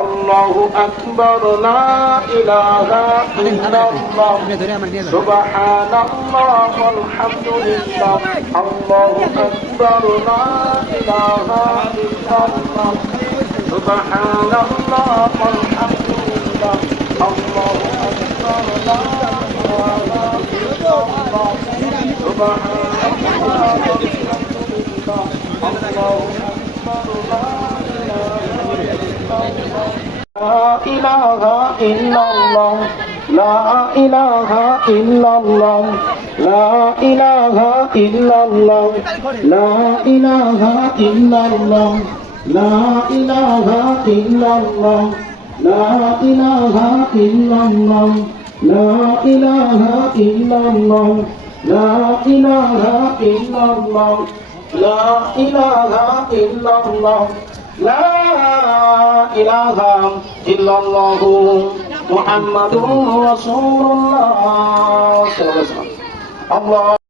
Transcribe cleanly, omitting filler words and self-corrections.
আল্লাহু আকবার লা ইলাহা ইল্লাল্লাহ সুবহানাল্লাহ ওয়ালহামদুলিল্লাহ আল্লাহু আকবার লা ইলাহা ইল্লাল্লাহ সুবহানাল্লাহ ওয়ালহামদুলিল্লাহ আল্লাহু আকবার লা ইলাহা ইল্লাল্লাহ সুবহানাল্লাহ ওয়ালহামদুলিল্লাহ আল্লাহু আকবার لا إله إلا الله لا إله إلا الله لا إله إلا الله لا إله إلا الله لا إله إلا الله لا إله إلا الله لا إله إلا الله لا إله إلا الله لا إله إلا الله لا إله إلا الله محمد رسول الله صلى الله عليه وسلم الله